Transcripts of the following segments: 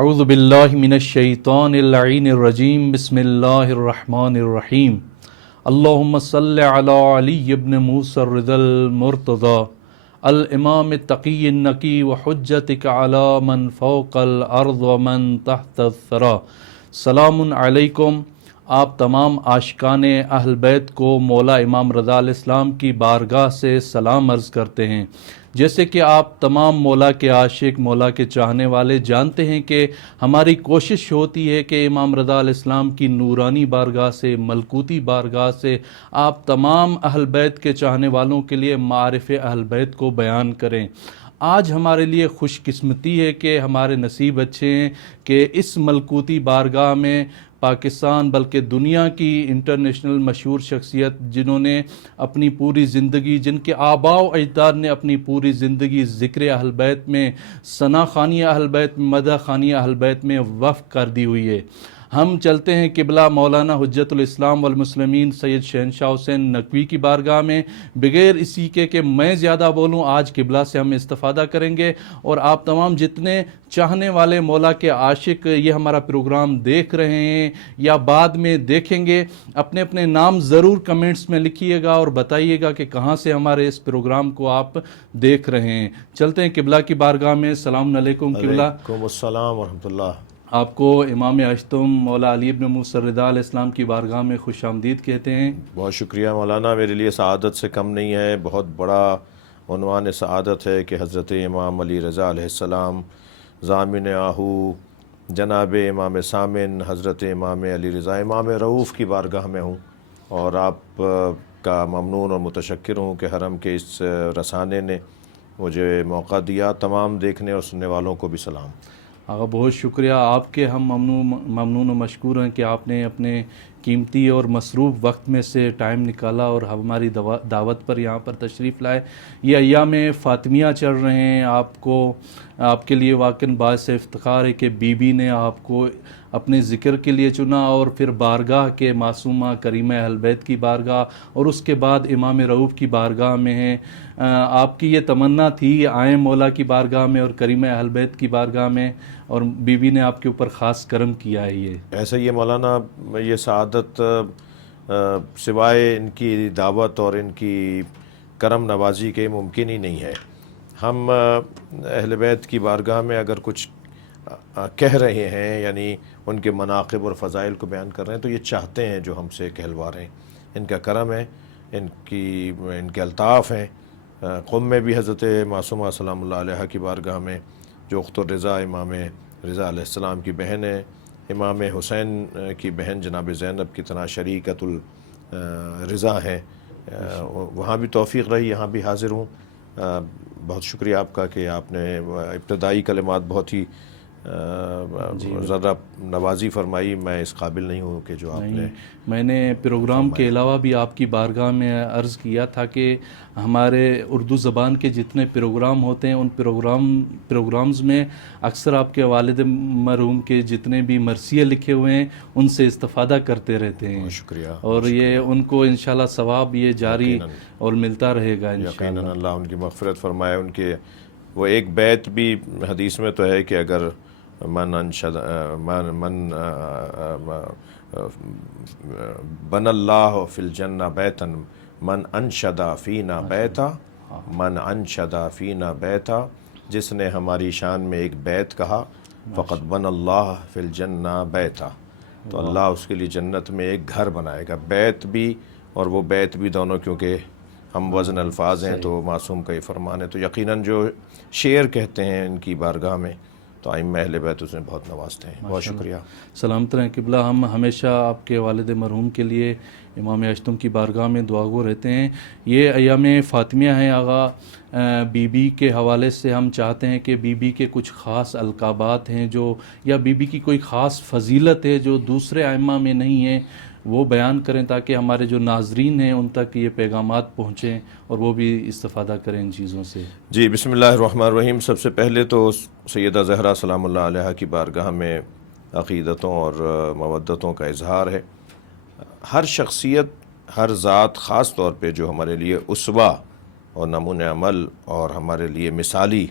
اعوذ باللہ من الشیطان اللعین الرجیم بسم اللہ الرحمن الرحیم اللہم صلی علی علی ابن موسیٰ الرضا المرتضی الامام التقی النقی وحجتک علی من فوق الارض ومن تحت الثری۔ سلام علیکم۔ آپ تمام عاشقان اہل بیت کو مولا امام رضا علیہ السلام کی بارگاہ سے سلام عرض کرتے ہیں۔ جیسے کہ آپ تمام مولا کے عاشق، مولا کے چاہنے والے جانتے ہیں کہ ہماری کوشش ہوتی ہے کہ امام رضا علیہ السلام کی نورانی بارگاہ سے، ملکوتی بارگاہ سے آپ تمام اہل بیت کے چاہنے والوں کے لیے معارف اہل بیت کو بیان کریں۔ آج ہمارے لیے خوش قسمتی ہے کہ ہمارے نصیب اچھے ہیں کہ اس ملکوتی بارگاہ میں پاکستان بلکہ دنیا کی انٹرنیشنل مشہور شخصیت جنہوں نے اپنی پوری زندگی، جن کے آباء و اجداد نے اپنی پوری زندگی ذکر اہل بیت میں، ثنا خوانی اہل بیت میں، مدح خوانی اہل بیت میں وقف کر دی ہوئی ہے۔ ہم چلتے ہیں قبلہ مولانا حجت الاسلام والمسلمین سید شہنشاہ حسین نقوی کی بارگاہ میں۔ بغیر اسی کے کہ میں زیادہ بولوں، آج قبلہ سے ہم استفادہ کریں گے، اور آپ تمام جتنے چاہنے والے مولا کے عاشق یہ ہمارا پروگرام دیکھ رہے ہیں یا بعد میں دیکھیں گے، اپنے اپنے نام ضرور کمنٹس میں لکھیے گا اور بتائیے گا کہ کہاں سے ہمارے اس پروگرام کو آپ دیکھ رہے ہیں۔ چلتے ہیں قبلہ کی بارگاہ میں۔ السلام علیکم قبلہ۔ وعلیکم السلام ورحمۃ اللہ۔ آپ کو امام اشتم مولا علی ابن موسیٰ الرضا علیہ السلام کی بارگاہ میں خوش آمدید کہتے ہیں۔ بہت شکریہ مولانا، میرے لیے سعادت سے کم نہیں ہے، بہت بڑا عنوان سعادت ہے کہ حضرت امام علی رضا علیہ السلام ضامن آہو جناب امام سامن حضرت امام علی رضا امام رؤوف کی بارگاہ میں ہوں، اور آپ کا ممنون اور متشکر ہوں کہ حرم کے اس رسانے نے مجھے موقع دیا۔ تمام دیکھنے اور سننے والوں کو بھی سلام۔ آقا بہت شکریہ آپ کے، ہم ممنون و مشکور ہیں کہ آپ نے اپنے قیمتی اور مصروف وقت میں سے ٹائم نکالا اور ہماری دعوت پر یہاں پر تشریف لائے۔ یہ ایام فاطمیہ چل رہے ہیں، آپ کے لیے واقعاً باعث افتخار ہے کہ بی بی نے آپ کو اپنے ذکر کے لیے چنا، اور پھر بارگاہ کے معصومہ کریمہ اہل بیت کی بارگاہ، اور اس کے بعد امام رؤوف کی بارگاہ میں ہیں۔ آپ کی یہ تمنا تھی آئیں مولا کی بارگاہ میں اور کریمہ اہل بیت کی بارگاہ میں، اور بی بی نے آپ کے اوپر خاص کرم کیا ہے۔ یہ ایسا ہی ہے مولانا، یہ سعادت سوائے ان کی دعوت اور ان کی کرم نوازی کے ممکن ہی نہیں ہے۔ ہم اہل بیت کی بارگاہ میں اگر کچھ کہہ رہے ہیں، یعنی ان کے مناقب اور فضائل کو بیان کر رہے ہیں، تو یہ چاہتے ہیں جو ہم سے کہلوا رہے ہیں، ان کا کرم ہے، ان کے الطاف ہیں۔ قم میں بھی حضرت معصومہ سلام اللہ علیہ کی بارگاہ میں، جو اخت الرضا امام رضا علیہ السلام کی بہن ہے، امام حسین کی بہن جناب زینب کی طرح شریکت الرضا ہے، وہاں بھی توفیق رہی، یہاں بھی حاضر ہوں۔ بہت شکریہ آپ کا کہ آپ نے ابتدائی کلمات بہت ہی ذرا نوازی فرمائی، میں اس قابل نہیں ہوں کہ جو آپ نے۔ میں نے پروگرام کے علاوہ بھی آپ کی بارگاہ میں عرض کیا تھا کہ ہمارے اردو زبان کے جتنے پروگرام ہوتے ہیں ان پروگرامز میں اکثر آپ کے والد مرحوم کے جتنے بھی مرثیے لکھے ہوئے ہیں ان سے استفادہ کرتے رہتے ہیں۔ شکریہ، اور یہ ان کو انشاءاللہ ثواب یہ جاری اور ملتا رہے گا انشاءاللہ۔ یقیناً اللہ ان کی مغفرت فرمائے۔ ان کے وہ ایک بیت بھی حدیث میں تو ہے کہ اگر من بن اللہ فی الجنہ بیتا من انشدا فینا بیتا، من انشدا فینا بیتا، جس نے ہماری شان میں ایک بیت کہا فقط بن اللہ فی الجنہ بیتا، تو اللہ اس کے لیے جنت میں ایک گھر بنائے گا۔ بیت بھی اور وہ بیت بھی دونوں کیونکہ ہم وزن الفاظ ہیں تو معصوم کا یہ فرمان ہے، تو یقیناً جو شعر کہتے ہیں ان کی بارگاہ میں تو ائمہ اہل بیت اسے بہت نوازتے ہیں۔ بہت شکریہ۔ سلامت رہیں قبلہ۔ ہم ہمیشہ آپ کے والد مرحوم کے لیے امام اشتم کی بارگاہ میں دعا گو رہتے ہیں۔ یہ ایام فاطمیہ ہیں آغا، بی بی کے حوالے سے ہم چاہتے ہیں کہ بی بی کے کچھ خاص القابات ہیں جو، یا بی بی کی کوئی خاص فضیلت ہے جو دوسرے ائمہ میں نہیں ہے، وہ بیان کریں تاکہ ہمارے جو ناظرین ہیں ان تک یہ پیغامات پہنچیں اور وہ بھی استفادہ کریں ان چیزوں سے۔ جی بسم اللہ الرحمن الرحیم۔ سب سے پہلے تو سیدہ زہرا سلام اللہ علیہ کی بارگاہ میں عقیدتوں اور مودتوں کا اظہار ہے۔ ہر شخصیت، ہر ذات، خاص طور پہ جو ہمارے لیے اسوہ اور نمونہ عمل اور ہمارے لیے مثالی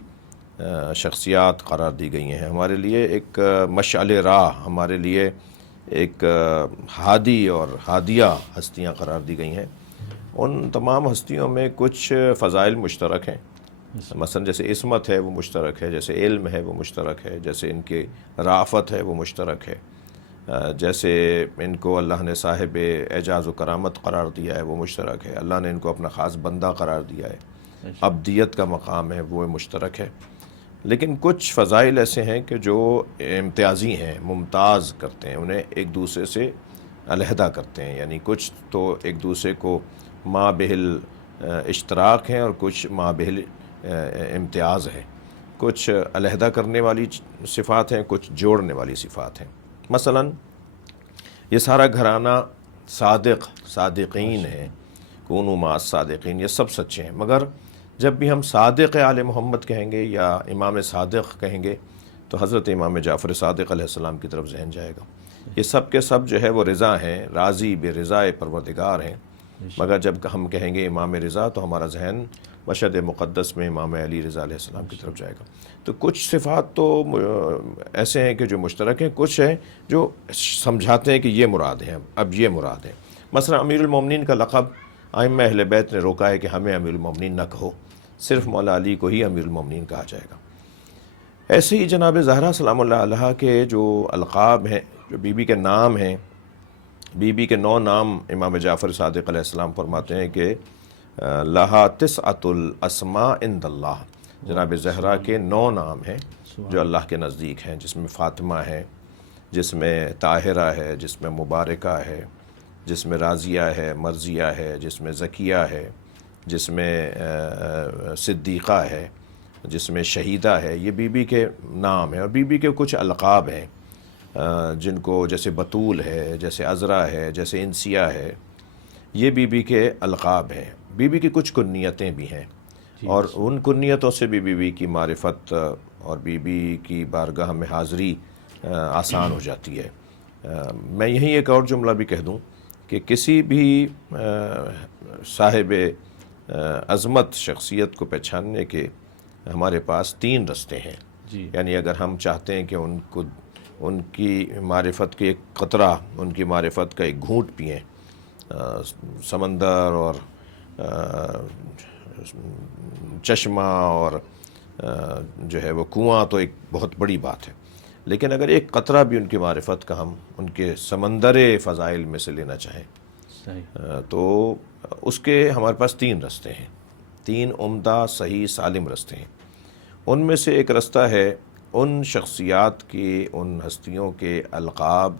شخصیات قرار دی گئی ہیں، ہمارے لیے ایک مشعل راہ، ہمارے لیے ایک ہادی اور ہادیہ ہستیاں قرار دی گئی ہیں۔ ان تمام ہستیوں میں کچھ فضائل مشترک ہیں، مثلا جیسے عصمت ہے وہ مشترک ہے، جیسے علم ہے وہ مشترک ہے، جیسے ان کی رافت ہے وہ مشترک ہے، جیسے ان کو اللہ نے صاحب اعجاز و کرامت قرار دیا ہے وہ مشترک ہے، اللہ نے ان کو اپنا خاص بندہ قرار دیا ہے، عبدیت کا مقام ہے وہ مشترک ہے۔ لیکن کچھ فضائل ایسے ہیں کہ جو امتیازی ہیں، ممتاز کرتے ہیں، انہیں ایک دوسرے سے علیحدہ کرتے ہیں، یعنی کچھ تو ایک دوسرے کو ما بہل اشتراک ہیں اور کچھ ما بہل امتیاز ہیں، کچھ علیحدہ کرنے والی صفات ہیں، کچھ جوڑنے والی صفات ہیں۔ مثلا یہ سارا گھرانہ صادقین ہیں، کونوا مع الصادقین، یہ سب سچے ہیں، مگر جب بھی ہم صادق آل محمد کہیں گے یا امام صادق کہیں گے تو حضرت امام جعفر صادق علیہ السلام کی طرف ذہن جائے گا۔ یہ سب کے سب جو ہے وہ رضا ہیں، راضی بے رضائے پروردگار ہیں، مگر جب ہم کہیں گے امام رضا تو ہمارا ذہن مشہد مقدس میں امام علی رضا علیہ السلام کی طرف جائے گا۔ تو کچھ صفات تو ایسے ہیں کہ جو مشترک ہیں، کچھ ہیں جو سمجھاتے ہیں کہ یہ مراد ہے، اب یہ مراد ہے۔ مثلا امیر المومنین کا لقب ائمہ اہل بیت نے روکا ہے کہ ہمیں امیر المومنین نہ کہو، صرف مولا علی کو ہی امیر المومنین کہا جائے گا۔ ایسے ہی جناب زہرا سلام اللہ علیہ کے جو القاب ہیں، جو بی بی کے نام ہیں، بی بی کے 9 نام امام جعفر صادق علیہ السلام فرماتے ہیں کہ لہا تسعۃ الاسماء عند اللہ، جناب زہرا کے 9 نام ہیں جو اللہ کے نزدیک ہیں، جس میں فاطمہ ہے، جس میں طاہرہ ہے، جس میں مبارکہ ہے، جس میں راضیہ ہے، مرضیہ ہے، جس میں زکیہ ہے، جس میں صدیقہ ہے، جس میں شہیدہ ہے۔ یہ بی بی کے نام ہیں، اور بی بی کے کچھ القاب ہیں جن کو، جیسے بطول ہے، جیسے عذرا ہے، جیسے انسیہ ہے، یہ بی بی کے القاب ہیں۔ بی بی کی کچھ کنیتیں بھی ہیں، اور ان کنیتوں سے بھی بی بی کی معرفت اور بی بی کی بارگاہ میں حاضری آسان ہو جاتی ہے۔ میں یہیں ایک اور جملہ بھی کہہ دوں کہ کسی بھی صاحب عظمت شخصیت کو پہچاننے کے ہمارے پاس 3 رستے ہیں، یعنی اگر ہم چاہتے ہیں کہ ان کی معرفت کے ایک قطرہ، ان کی معرفت کا ایک گھونٹ پئیں، سمندر اور چشمہ اور جو ہے وہ کنواں تو ایک بہت بڑی بات ہے، لیکن اگر ایک قطرہ بھی ان کی معرفت کا ہم ان کے سمندر فضائل میں سے لینا چاہیں تو اس کے ہمارے پاس 3 رستے ہیں، 3 عمدہ صحیح سالم رستے ہیں۔ ان میں سے ایک رستہ ہے ان شخصیات کے، ان ہستیوں کے القاب،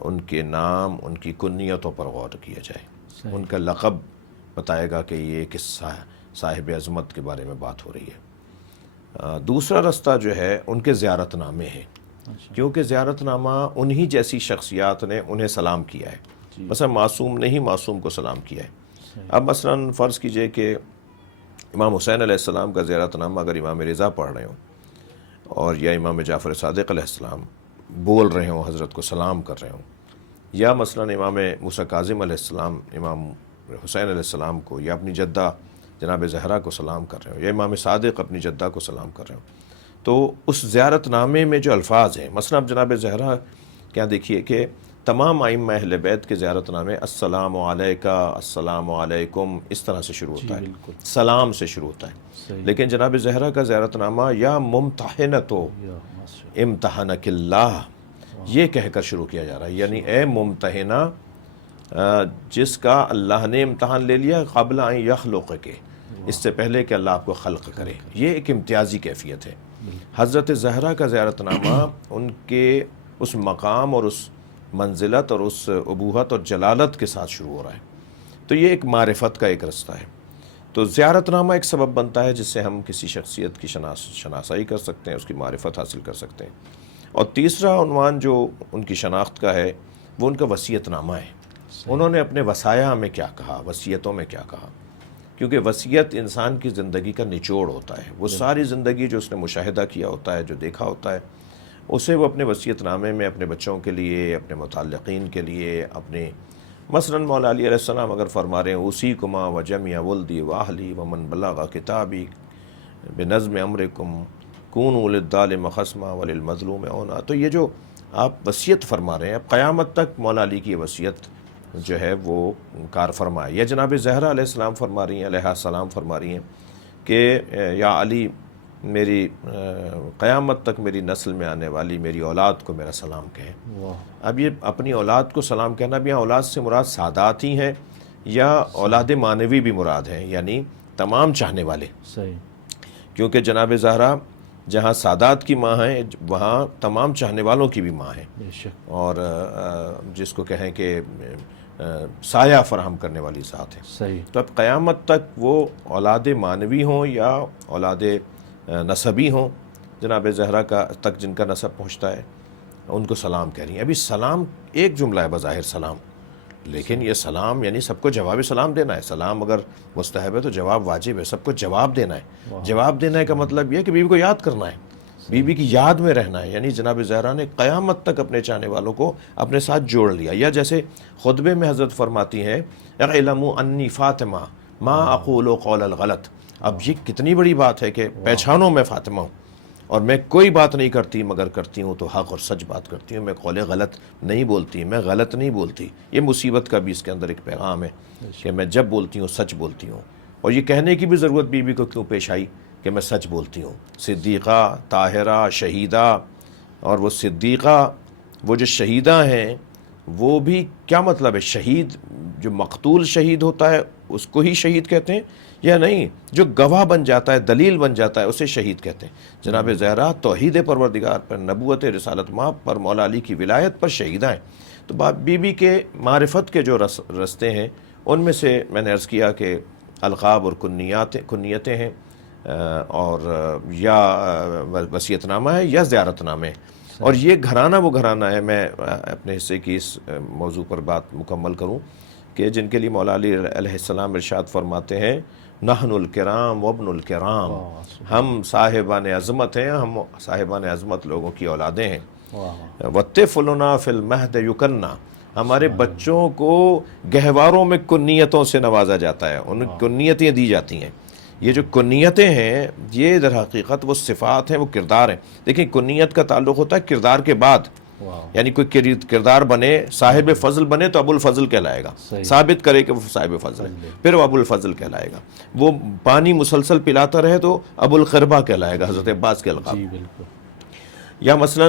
ان کے نام، ان کی کنیتوں پر غور کیا جائے، ان کا لقب بتائے گا کہ یہ کس صاحب عظمت کے بارے میں بات ہو رہی ہے۔ دوسرا رستہ جو ہے ان کے زیارت نامے ہیں، کیونکہ زیارت نامہ انہی جیسی شخصیات نے انہیں سلام کیا ہے، مثلا معصوم نے ہی معصوم کو سلام کیا ہے۔ اب مثلا فرض کیجئے کہ امام حسین علیہ السلام کا زیارت نامہ اگر امام رضا پڑھ رہے ہوں، اور یا امام جعفر صادق علیہ السلام بول رہے ہوں، حضرت کو سلام کر رہے ہوں، یا مثلا امام موسیٰ کاظم علیہ السلام امام حسین علیہ السلام کو یا اپنی جدہ جناب زہرا کو سلام کر رہے ہوں، یا امام صادق اپنی جدہ کو سلام کر رہے ہوں، تو اس زیارت نامے میں جو الفاظ ہیں، مثلا اب جناب زہرا کیا دیکھیے کہ تمام ائمہ اہل بیت کے زیارت نامے السلام علیکہ، السلام علیکم، اس طرح سے شروع ہوتا ہے، سلام سے شروع ہوتا ہے، لیکن جناب زہرا کا زیارت نامہ یا ممتحنتو امتحنک اللہ، یہ کہہ کر شروع کیا جا رہا ہے، یعنی اے ممتحنہ جس کا اللہ نے امتحان لے لیا قبل ان یخلق کے، اس سے پہلے کہ اللہ آپ کو خلق کرے، یہ ایک امتیازی کیفیت ہے۔ حضرت زہرا کا زیارت نامہ ان کے اس مقام اور اس منزلت اور اس ابوہت اور جلالت کے ساتھ شروع ہو رہا ہے، تو یہ ایک معرفت کا ایک رستہ ہے۔ تو زیارت نامہ ایک سبب بنتا ہے جس سے ہم کسی شخصیت کی شناسائی کر سکتے ہیں، اس کی معرفت حاصل کر سکتے ہیں۔ اور تیسرا عنوان جو ان کی شناخت کا ہے وہ ان کا وصیت نامہ ہے، انہوں نے اپنے وصایا میں کیا کہا، وصیتوں میں کیا کہا، کیونکہ وصیت انسان کی زندگی کا نچوڑ ہوتا ہے، وہ ساری زندگی جو اس نے مشاہدہ کیا ہوتا ہے، جو دیکھا ہوتا ہے، اسے وہ اپنے وصیت نامے میں اپنے بچوں کے لیے، اپنے متعلقین کے لیے، اپنے مثلا مولا علی علیہ السلام اگر فرما رہے ہیں اوصیکما وجميع ولدی واہلی ومن بلغ کتابی بنظم امرکم کونوا للظالم خصما وللمظلوم عونا. تو یہ جو آپ وصیت فرما رہے ہیں اب قیامت تک مولا علی کی وصیت جو ہے وہ کار فرمائے. یا جناب زہرا علیہ السلام فرما رہی ہیں، علیہ السلام فرما رہی ہیں کہ یا علی میری قیامت تک میری نسل میں آنے والی میری اولاد کو میرا سلام کہیں. اب یہ اپنی اولاد کو سلام کہنا بھی، یہاں اولاد سے مراد سادات ہی ہیں یا اولاد مانوی بھی مراد ہیں، یعنی تمام چاہنے والے. صحیح. کیونکہ جناب زہرا جہاں سادات کی ماں ہیں وہاں تمام چاہنے والوں کی بھی ماں ہے، بے شک. اور جس کو کہیں کہ سایہ فراہم کرنے والی ذات ہے. صحیح. تو اب قیامت تک وہ اولاد مانوی ہوں یا اولاد نسبی ہوں، جناب زہرا کا تک جن کا نسب پہنچتا ہے ان کو سلام کہہ رہی ہیں. ابھی سلام ایک جملہ ہے بظاہر سلام، لیکن یہ سلام یعنی سب کو جواب سلام دینا ہے. سلام اگر مستحب ہے تو جواب واجب ہے، سب کو جواب دینا ہے. جواب دینے کا مطلب یہ ہے کہ بیوی کو یاد کرنا ہے، بیوی کی یاد میں رہنا ہے. یعنی جناب زہرا نے قیامت تک اپنے چاہنے والوں کو اپنے ساتھ جوڑ لیا. یا جیسے خطبے میں حضرت فرماتی ہیں اعلموا انی فاطمہ ما اقول قول الغلط. اب یہ کتنی بڑی بات ہے کہ پہچانو میں فاطمہ ہوں اور میں کوئی بات نہیں کرتی مگر کرتی ہوں تو حق اور سچ بات کرتی ہوں، میں قول غلط نہیں بولتی، میں غلط نہیں بولتی. یہ مصیبت کا بھی اس کے اندر ایک پیغام ہے کہ میں جب بولتی ہوں سچ بولتی ہوں. اور یہ کہنے کی بھی ضرورت بیوی کو کیوں پیش آئی کہ میں سچ بولتی ہوں. صدیقہ، طاہرہ، شہیدہ. اور وہ صدیقہ، وہ جو شہیدہ ہیں وہ بھی کیا مطلب ہے؟ شہید جو مقتول شہید ہوتا ہے اس کو ہی شہید کہتے ہیں یا نہیں؟ جو گواہ بن جاتا ہے، دلیل بن جاتا ہے، اسے شہید کہتے ہیں. جناب زہرا توحید پروردگار پر، نبوت رسالت مآب پر، مولا علی کی ولایت پر شہیدہ ہیں. تو بی بی کے معرفت کے جو رستے ہیں ان میں سے میں نے عرض کیا کہ القاب اور کنیتیں ہیں، اور یا وصیت نامہ ہے یا زیارت نامہ ہے. اور یہ گھرانہ وہ گھرانہ ہے، میں اپنے حصے کی اس موضوع پر بات مکمل کروں کہ جن کے لیے مولا علی علیہ السلام ارشاد فرماتے ہیں نحن الکرام وابن الکرام. ہم صاحبان عظمت ہیں، ہم صاحبان عظمت لوگوں کی اولادیں ہیں. وطفلنا فی المہد یکننا. ہمارے بچوں کو گہواروں میں کنیتوں سے نوازا جاتا ہے، ان کنیتیں دی جاتی ہیں. یہ جو کنیتیں ہیں یہ در حقیقت وہ صفات ہیں، وہ کردار ہیں. دیکھیں کنیت کا تعلق ہوتا ہے کردار کے بعد. یعنی کوئی کردار بنے، صاحب فضل بنے تو ابو الفضل کہلائے گا، ثابت کرے کہ وہ صاحب فضل ہے پھر وہ ابو الفضل کہلائے گا. وہ پانی مسلسل پلاتا رہے تو ابو القربہ کہلائے گا، حضرت عباس کے القاب. یا مثلا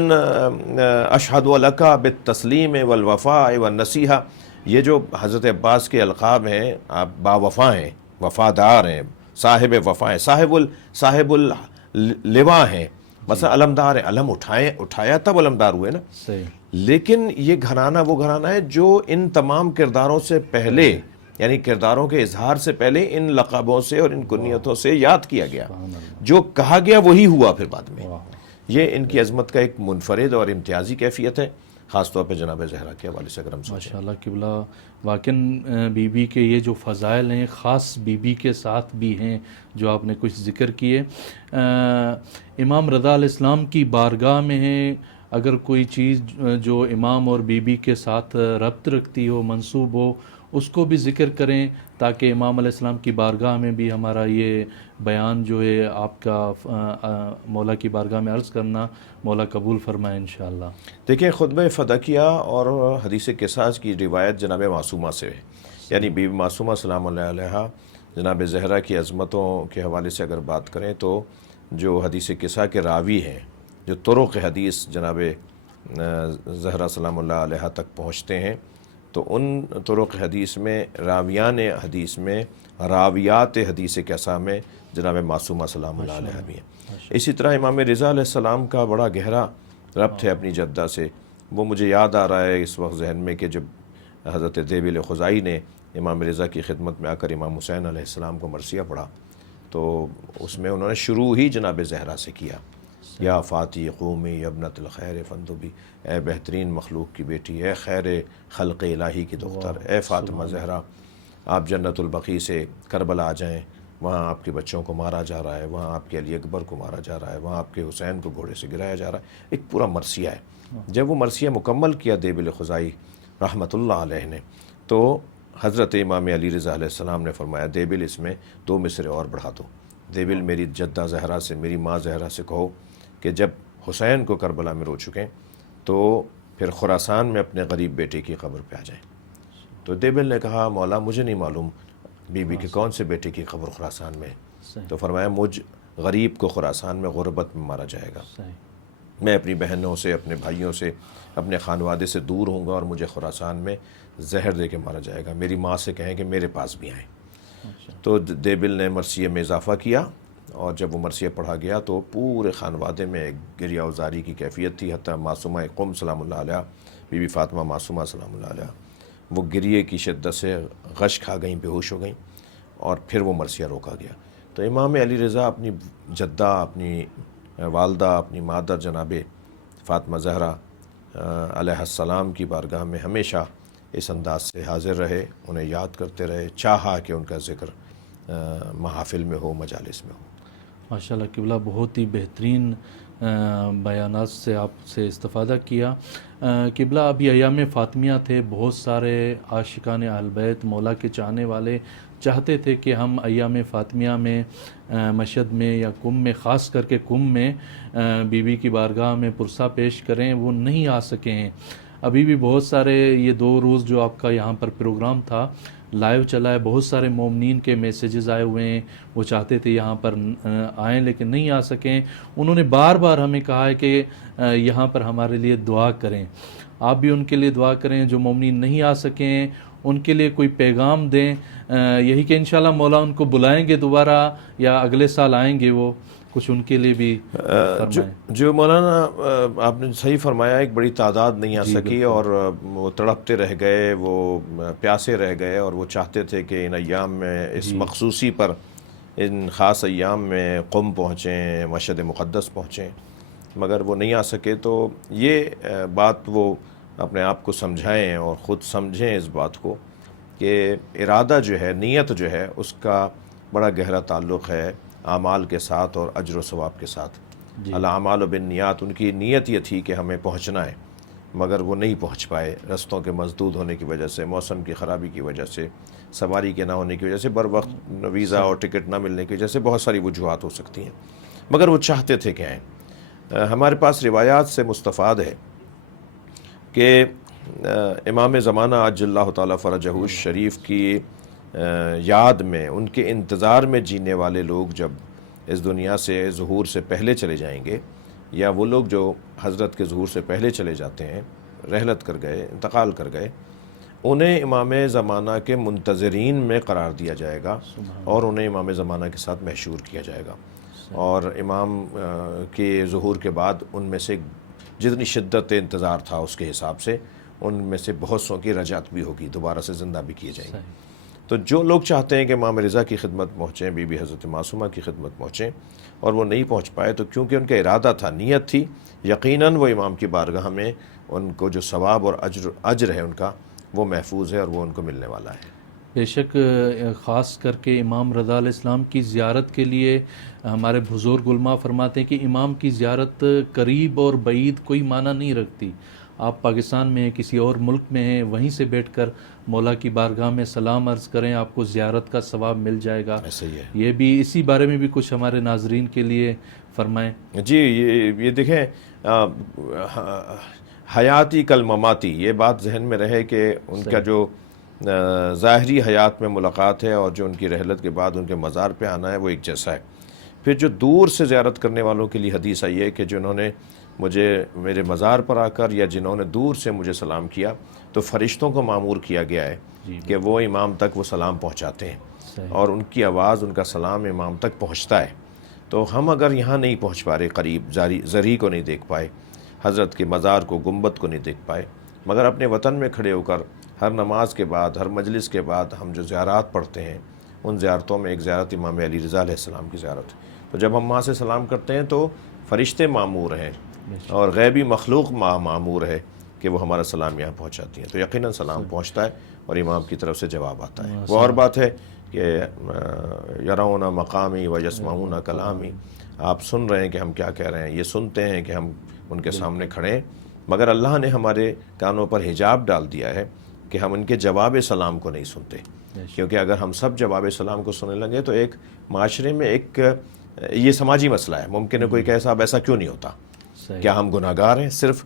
اشہد لک بالتسلیم والوفاء والنصیحہ. یہ جو حضرت عباس کے القاب ہیں، آپ باوفا ہیں، وفادار ہیں، صاحب وفا ہیں، صاحب اللواء ہیں. مثلا علمدار ہیں، علم اٹھایا تب علمدار ہوئے نا. لیکن یہ گھرانہ وہ گھرانہ ہے جو ان تمام کرداروں سے پہلے، یعنی کرداروں کے اظہار سے پہلے ان لقبوں سے اور ان کنیتوں سے یاد کیا گیا. جو کہا گیا وہی ہوا پھر بعد میں. یہ ان کی عظمت کا ایک منفرد اور امتیازی کیفیت ہے، خاص طور پہ جناب زہرا کے حوالے سے اگر ہم سوچیں. ماشاءاللہ قبلہ، واقعاً بی بی کے یہ جو فضائل ہیں خاص بی بی کے ساتھ بھی ہیں جو آپ نے کچھ ذکر کیے. امام رضا علیہ السلام کی بارگاہ میں ہیں، اگر کوئی چیز جو امام اور بی بی کے ساتھ ربط رکھتی ہو، منسوب ہو، اس کو بھی ذکر کریں تاکہ امام علیہ السلام کی بارگاہ میں بھی ہمارا یہ بیان جو ہے آپ کا مولا کی بارگاہ میں عرض کرنا مولا قبول فرمائے انشاءاللہ. دیکھیں خطبہ فدکیہ اور حدیث قصاص کی روایت جناب معصومہ سے ہے، یعنی بی بی معصومہ سلام اللہ علیہا. جناب زہرا کی عظمتوں کے حوالے سے اگر بات کریں تو جو حدیث قصہ کے راوی ہیں، جو طرق حدیث جناب زہرا سلام اللہ علیہا تک پہنچتے ہیں، تو ان طرق حدیث میں راویان حدیث میں راویات حدیث قصہ میں جناب معصومہ سلام اللہ علیہ بھی ہیں. اسی طرح امام رضا علیہ السلام کا بڑا گہرا ربط ہے اپنی جدہ سے. وہ مجھے یاد آ رہا ہے اس وقت ذہن میں کہ جب حضرت دیبل خزائی نے امام رضا کی خدمت میں آ کر امام حسین علیہ السلام کو مرثیہ پڑھا تو اس میں انہوں نے شروع ہی جناب زہرا سے کیا. یا فاتی قومی ابنت الخیر فندبی، اے بہترین مخلوق کی بیٹی، اے خیر خلق الہی کی دختر، اے فاطمہ زہرا، آپ جنت البقیع سے کربلا آ جائیں، وہاں آپ کے بچوں کو مارا جا رہا ہے، وہاں آپ کے علی اکبر کو مارا جا رہا ہے، وہاں آپ کے حسین کو گھوڑے سے گرایا جا رہا ہے. ایک پورا مرثیہ ہے. جب وہ مرثیہ مکمل کیا دیبل خزائی رحمۃ اللہ علیہ نے تو حضرت امام علی رضا علیہ السلام نے فرمایا دیبل اس میں 2 مصرے اور بڑھا دو. دیبل میری جدہ زہرا سے، میری ماں زہرا سے کہو کہ جب حسین کو کربلا میں رو چکیں تو پھر خراسان میں اپنے غریب بیٹے کی قبر پہ آ جائیں. تو دیبل نے کہا مولا مجھے نہیں معلوم بی بی کے کون سے بیٹے کی قبر خراسان میں ہے. تو فرمایا مجھ غریب کو خراسان میں غربت میں مارا جائے گا. میں اپنی بہنوں سے اپنے بھائیوں سے اپنے خانوادے سے دور ہوں گا اور مجھے خراسان میں زہر دے کے مارا جائے گا. میری ماں سے کہیں کہ میرے پاس بھی آئیں. تو دیبل نے مرثیے میں اضافہ کیا اور جب وہ مرثیہ پڑھا گیا تو پورے خانوادے میں ایک گریہ وزاری کی کیفیت تھی. حتیٰ معصومہ قم سلام اللہ علیہ بی بی فاطمہ معصومہ سلام اللہ علیہ وہ گریے کی شدت سے غش کھا گئیں، بے ہوش ہو گئیں اور پھر وہ مرثیہ روکا گیا. تو امام علی رضا اپنی جدہ، اپنی والدہ، اپنی مادر جناب فاطمہ زہرا علیہ السلام کی بارگاہ میں ہمیشہ اس انداز سے حاضر رہے، انہیں یاد کرتے رہے، چاہا کہ ان کا ذکر محافل میں ہو، مجالس میں ہو. ماشاءاللہ قبلہ بہت ہی بہترین بیانات سے آپ سے استفادہ کیا. قبلہ ابھی ایام فاطمیہ تھے، بہت سارے عاشقان اہل بیت مولا کے چاہنے والے چاہتے تھے کہ ہم ایام فاطمیہ میں مشہد میں یا کم میں، خاص کر کے کم میں بی بی کی بارگاہ میں پرسہ پیش کریں، وہ نہیں آ سکے ہیں. ابھی بھی بہت سارے یہ 2 روز جو آپ کا یہاں پر پروگرام تھا لائیو چلا ہے، بہت سارے مومنین کے میسیجز آئے ہوئے ہیں، وہ چاہتے تھے یہاں پر آئیں لیکن نہیں آ سکیں. انہوں نے بار بار ہمیں کہا ہے کہ یہاں پر ہمارے لیے دعا کریں. آپ بھی ان کے لیے دعا کریں جو مومنین نہیں آ سکیں، ان کے لیے کوئی پیغام دیں. یہی کہ انشاءاللہ مولا ان کو بلائیں گے دوبارہ یا اگلے سال آئیں گے، وہ کچھ ان کے لیے بھی فرمائیں. جو مولانا آپ نے صحیح فرمایا، ایک بڑی تعداد نہیں آ سکی اور وہ تڑپتے رہ گئے، وہ پیاسے رہ گئے اور وہ چاہتے تھے کہ ان ایام میں اس مخصوصی پر، ان خاص ایام میں قم پہنچیں، مشہد مقدس پہنچیں، مگر وہ نہیں آ سکے. تو یہ بات وہ اپنے آپ کو سمجھائیں اور خود سمجھیں اس بات کو کہ ارادہ جو ہے، نیت جو ہے، اس کا بڑا گہرا تعلق ہے اعمال کے ساتھ اور اجر و ثواب کے ساتھ. الاعمال بالنیات، ان کی نیت یہ تھی کہ ہمیں پہنچنا ہے مگر وہ نہیں پہنچ پائے، رستوں کے مسدود ہونے کی وجہ سے، موسم کی خرابی کی وجہ سے، سواری کے نہ ہونے کی وجہ سے، بر وقت ویزا اور ٹکٹ نہ ملنے کی وجہ سے، بہت ساری وجوہات ہو سکتی ہیں، مگر وہ چاہتے تھے کہ آئیں. ہمارے پاس روایات سے مستفاد ہے کہ امام زمانہ عجل اللہ تعالیٰ فرجہ الشریف کی یاد میں، ان کے انتظار میں جینے والے لوگ جب اس دنیا سے ظہور سے پہلے چلے جائیں گے، یا وہ لوگ جو حضرت کے ظہور سے پہلے چلے جاتے ہیں، رحلت کر گئے، انتقال کر گئے، انہیں امام زمانہ کے منتظرین میں قرار دیا جائے گا اور انہیں امام زمانہ کے ساتھ محشور کیا جائے گا. اور امام کے ظہور کے بعد ان میں سے جتنی شدت انتظار تھا اس کے حساب سے ان میں سے بہت سو کی رجعت بھی ہوگی، دوبارہ سے زندہ بھی کیے جائیں گے. تو جو لوگ چاہتے ہیں کہ امام رضا کی خدمت پہنچیں، بی بی حضرت معصومہ کی خدمت پہنچیں، اور وہ نہیں پہنچ پائے تو کیونکہ ان کا ارادہ تھا، نیت تھی، یقیناً وہ امام کی بارگاہ میں ان کو جو ثواب اور اجر ہے ان کا، وہ محفوظ ہے اور وہ ان کو ملنے والا ہے. بے شک، خاص کر کے امام رضا علیہ السلام کی زیارت کے لیے ہمارے بزرگ علماء فرماتے ہیں کہ امام کی زیارت قریب اور بعید کوئی معنی نہیں رکھتی. آپ پاکستان میں ہیں، کسی اور ملک میں ہیں، وہیں سے بیٹھ کر مولا کی بارگاہ میں سلام عرض کریں، آپ کو زیارت کا ثواب مل جائے گا. ایسا ہی ہے. یہ بھی اسی بارے میں بھی کچھ ہمارے ناظرین کے لیے فرمائیں. جی، یہ دیکھیں، حیاتی کل مماتی، یہ بات ذہن میں رہے کہ ان کا جو ظاہری حیات میں ملاقات ہے اور جو ان کی رحلت کے بعد ان کے مزار پہ آنا ہے وہ ایک جیسا ہے. پھر جو دور سے زیارت کرنے والوں کے لیے حدیث آئی ہے کہ جنہوں نے مجھے میرے مزار پر آ کر یا جنہوں نے دور سے مجھے سلام کیا تو فرشتوں کو مامور کیا گیا ہے کہ وہ امام تک وہ سلام پہنچاتے ہیں اور ان کی آواز، ان کا سلام امام تک پہنچتا ہے. تو ہم اگر یہاں نہیں پہنچ پا رہے، قریب زری کو نہیں دیکھ پائے، حضرت کے مزار کو، گنبد کو نہیں دیکھ پائے، مگر اپنے وطن میں کھڑے ہو کر ہر نماز کے بعد، ہر مجلس کے بعد ہم جو زیارات پڑھتے ہیں، ان زیارتوں میں ایک زیارت امام علی رضا علیہ السلام کی زیارت ہے. تو جب ہم وہاں سے سلام کرتے ہیں تو فرشتے معمور ہیں اور غیبی مخلوق معمور ہے کہ وہ ہمارا سلام یہاں پہنچاتی ہیں. تو یقیناً سلام پہنچتا ہے اور امام کی طرف سے جواب آتا ہے. وہ اور بات ہے کہ یرون مقامی و یسمعون کلامی، آپ سن رہے ہیں کہ ہم کیا کہہ رہے ہیں، یہ سنتے ہیں کہ ہم ان کے سامنے کھڑے ہیں، مگر اللہ نے ہمارے کانوں پر حجاب ڈال دیا ہے کہ ہم ان کے جواب سلام کو نہیں سنتے. کیونکہ اگر ہم سب جواب سلام کو سننے لگے تو ایک معاشرے میں ایک یہ سماجی مسئلہ ہے. ممکن ہے کوئی کہے صاحب ایسا کیوں نہیں ہوتا, کیا ہم گناہ گار ہیں؟ صرف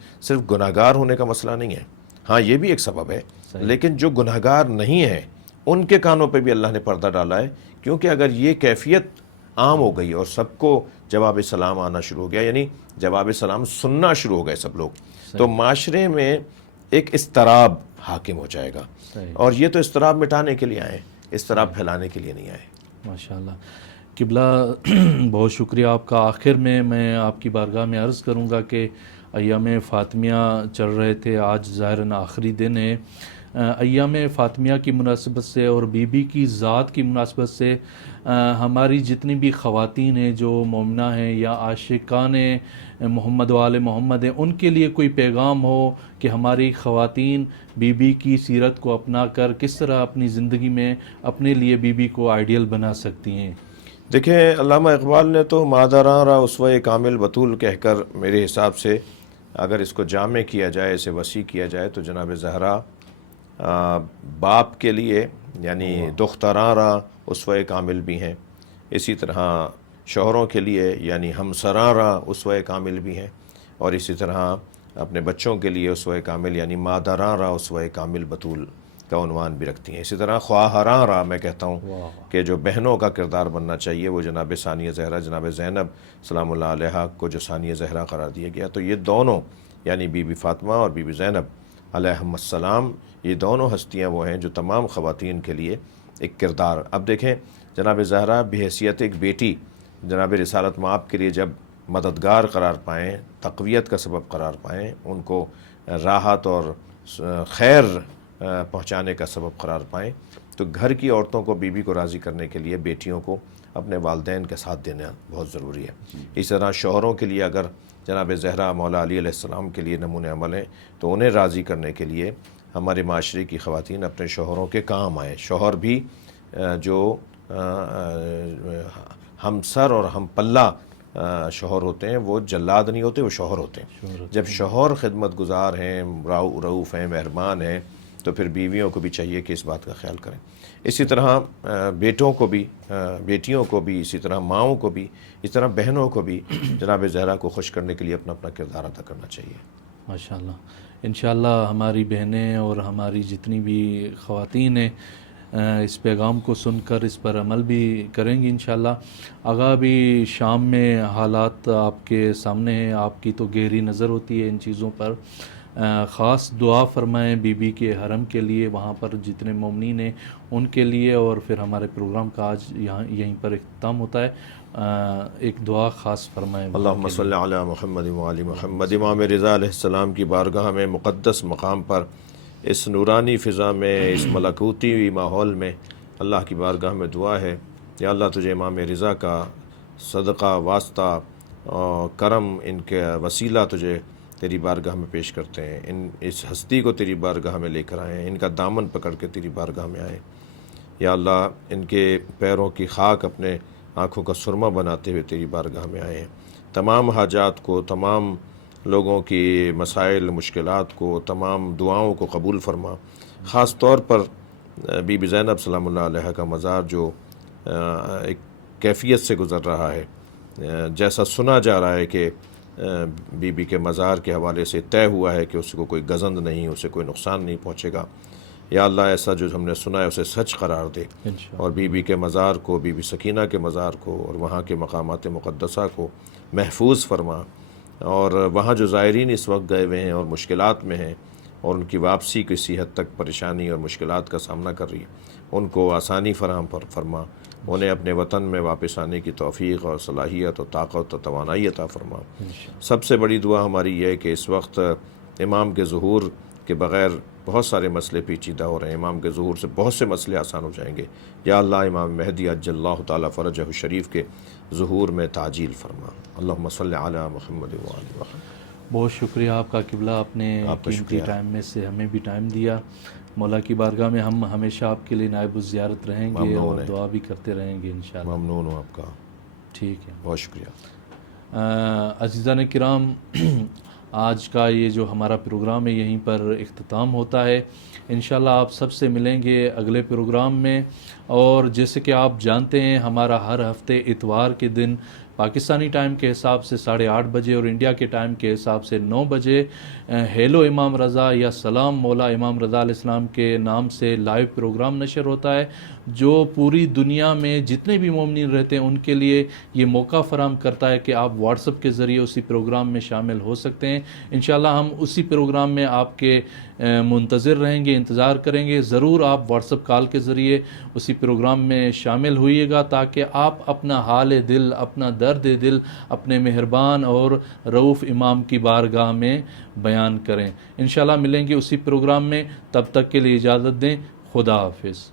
گناہ گار ہونے کا مسئلہ نہیں ہے, ہاں یہ بھی ایک سبب ہے, لیکن جو گناہ گار نہیں ہیں ان کے کانوں پہ بھی اللہ نے پردہ ڈالا ہے, کیونکہ اگر یہ کیفیت عام ہو گئی اور سب کو جواب سلام آنا شروع ہو گیا, یعنی جواب سلام سننا شروع ہو گئے سب لوگ, تو معاشرے میں ایک اضطراب حاکم ہو جائے گا. اور یہ تو اضطراب مٹانے کے لیے آئے, اضطراب پھیلانے کے لیے نہیں آئے. ماشاءاللہ. قبلہ بہت شکریہ آپ کا. آخر میں آپ کی بارگاہ میں عرض کروں گا کہ ایام فاطمیہ چل رہے تھے, آج ظاہراً آخری دن ہے. ایام فاطمیہ کی مناسبت سے اور بی بی کی ذات کی مناسبت سے ہماری جتنی بھی خواتین ہیں جو مومنہ ہیں یا عاشقان محمد و آل محمد ہیں, ان کے لیے کوئی پیغام ہو کہ ہماری خواتین بی بی کی سیرت کو اپنا کر کس طرح اپنی زندگی میں اپنے لیے بی بی کو آئیڈیل بنا سکتی ہیں. دیکھیں, علامہ اقبال نے تو مادراں را اسوہ کامل بطول کہہ کر, میرے حساب سے اگر اس کو جامع کیا جائے, اسے وسیع کیا جائے, تو جناب زہرا باپ کے لیے یعنی دختراں را اسوہ کامل بھی ہیں, اسی طرح شوہروں کے لیے یعنی ہمسراں را اسوہ کامل بھی ہیں, اور اسی طرح اپنے بچوں کے لیے اسوہ کامل یعنی مادراں را اسوہ کامل بطول کا عنوان بھی رکھتی ہیں. اسی طرح خواہراں را میں کہتا ہوں کہ جو بہنوں کا کردار بننا چاہیے وہ جناب ثانیہ زہرا, جناب زینب سلام اللہ علیہا کو جو ثانیہ زہرا قرار دیا گیا, تو یہ دونوں یعنی بی بی فاطمہ اور بی بی زینب علیہم السلام, یہ دونوں ہستیاں وہ ہیں جو تمام خواتین کے لیے ایک کردار. اب دیکھیں جناب زہرا بحیثیت ایک بیٹی جناب رسالت مآب کے لیے جب مددگار قرار پائیں, تقویت کا سبب قرار پائیں, ان کو راحت اور خیر پہنچانے کا سبب قرار پائیں, تو گھر کی عورتوں کو, بیوی کو راضی کرنے کے لیے بیٹیوں کو اپنے والدین کے ساتھ دینا بہت ضروری ہے. اس طرح شوہروں کے لیے اگر جناب زہرا مولا علی علیہ السلام کے لیے نمونۂ عمل ہیں, تو انہیں راضی کرنے کے لیے ہمارے معاشرے کی خواتین اپنے شوہروں کے کام آئیں. شوہر بھی جو ہم سر اور ہم پلہ شوہر ہوتے ہیں, وہ جلاد نہیں ہوتے, وہ شوہر ہوتے ہیں. جب شوہر خدمت گزار ہیں, رؤوف ہیں, مہربان ہیں, تو پھر بیویوں کو بھی چاہیے کہ اس بات کا خیال کریں. اسی طرح بیٹوں کو بھی, بیٹیوں کو بھی, اسی طرح ماؤں کو بھی, اس طرح بہنوں کو بھی جناب زہرا کو خوش کرنے کے لیے اپنا اپنا کردار ادا کرنا چاہیے. ماشاءاللہ. انشاءاللہ ہماری بہنیں اور ہماری جتنی بھی خواتین ہیں اس پیغام کو سن کر اس پر عمل بھی کریں گی انشاءاللہ. آگاہ بھی شام میں حالات آپ کے سامنے ہیں, آپ کی تو گہری نظر ہوتی ہے ان چیزوں پر. خاص دعا فرمائیں بی بی کے حرم کے لیے, وہاں پر جتنے مومنین ہیں ان کے لیے, اور پھر ہمارے پروگرام کا آج یہیں پر اختتام ہوتا ہے. ایک دعا خاص فرمائیں. اللہم صلی علی محمد و آل محمد. امام رضا علیہ السلام کی بارگاہ میں, مقدس مقام پر, اس نورانی فضا میں, اس ملکوتی ماحول میں اللہ کی بارگاہ میں دعا ہے, یا اللہ تجھے امام رضا کا صدقہ, واسطہ اور کرم, ان کے وسیلہ تجھے تیری بارگاہ میں پیش کرتے ہیں. اس ہستی کو تیری بارگاہ میں لے کر آئیں, ان کا دامن پکڑ کے تیری بارگاہ میں آئیں. یا اللہ ان کے پیروں کی خاک اپنے آنکھوں کا سرما بناتے ہوئے تیری بارگاہ میں آئیں. تمام حاجات کو, تمام لوگوں کی مسائل مشکلات کو, تمام دعاؤں کو قبول فرما. خاص طور پر بی بی زینب سلام اللہ علیہ کا مزار جو ایک کیفیت سے گزر رہا ہے, جیسا سنا جا رہا ہے کہ بی بی کے مزار کے حوالے سے طے ہوا ہے کہ اس کو کوئی گزند نہیں, اسے کوئی نقصان نہیں پہنچے گا. یا اللہ ایسا جو ہم نے سنا ہے اسے سچ قرار دے, اور بی بی کے مزار کو, بی بی سکینہ کے مزار کو اور وہاں کے مقامات مقدسہ کو محفوظ فرما. اور وہاں جو زائرین اس وقت گئے ہوئے ہیں اور مشکلات میں ہیں, اور ان کی واپسی کسی حد تک پریشانی اور مشکلات کا سامنا کر رہی ہے, ان کو آسانی فراہم فرما, انہیں اپنے وطن میں واپس آنے کی توفیق اور صلاحیت اور طاقت اور توانائی عطا فرما. سب سے بڑی دعا ہماری یہ ہے کہ اس وقت امام کے ظہور کے بغیر بہت سارے مسئلے پیچیدہ ہو رہے ہیں, امام کے ظہور سے بہت سے مسئلے آسان ہو جائیں گے. یا اللہ امام مہدی عجل اللہ تعالیٰ فرجہ الشریف کے ظہور میں تعجیل فرما. اللہم صلی علی محمد و آل محمد. بہت شکریہ آپ کا قبلہ, آپ نے قیمتی ٹائم میں سے ہمیں بھی ٹائم دیا. مولا کی بارگاہ میں ہم ہمیشہ آپ کے لیے نائب الزیارت رہیں گے اور دعا بھی کرتے رہیں گے انشاءاللہ. ممنون ہوں آپ کا. ٹھیک ہے, بہت شکریہ. عزیزان کرام, آج کا یہ جو ہمارا پروگرام ہے یہیں پر اختتام ہوتا ہے۔ انشاءاللہ آپ سب سے ملیں گے اگلے پروگرام میں، اور جیسے کہ آپ جانتے ہیں ہمارا ہر ہفتے اتوار کے دن پاکستانی ٹائم کے حساب سے 8:30 بجے اور انڈیا کے ٹائم کے حساب سے 9 بجے ہیلو امام رضا یا سلام مولا امام رضا علیہ السلام کے نام سے لائیو پروگرام نشر ہوتا ہے، جو پوری دنیا میں جتنے بھی مومنین رہتے ہیں ان کے لیے یہ موقع فراہم کرتا ہے کہ آپ واٹس ایپ کے ذریعے اسی پروگرام میں شامل ہو سکتے ہیں۔ انشاءاللہ ہم اسی پروگرام میں آپ کے منتظر رہیں گے، انتظار کریں گے۔ ضرور آپ واٹس ایپ کال کے ذریعے اسی پروگرام میں شامل ہوئیے گا تاکہ آپ اپنا حال دل، اپنا درد دل اپنے مہربان اور رؤوف امام کی بارگاہ میں بیان کریں۔ انشاءاللہ ملیں گے اسی پروگرام میں، تب تک کے لیے اجازت دیں۔ خدا حافظ۔